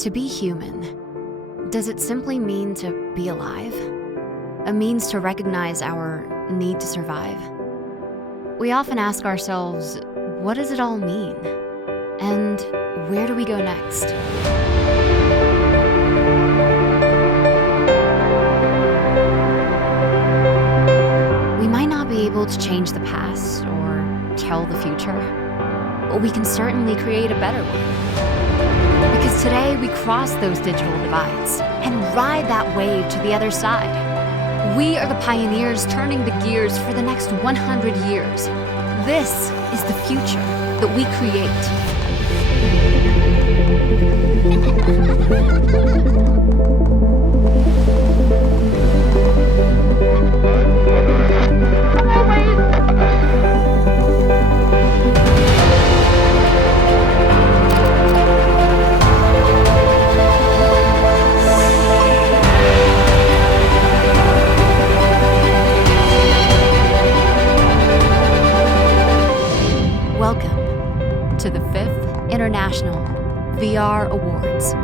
To be human, does it simply mean to be alive? A means to recognize our need to survive? We often ask ourselves, what does it all mean? And where do we go next? We might not be able to change the past or tell the future, but we can certainly create a better one. Because today we cross those digital divides and ride that wave to the other side. We are the pioneers turning the gears for the next 100 years. This is the future that we create. Welcome to the 5th International VR Awards.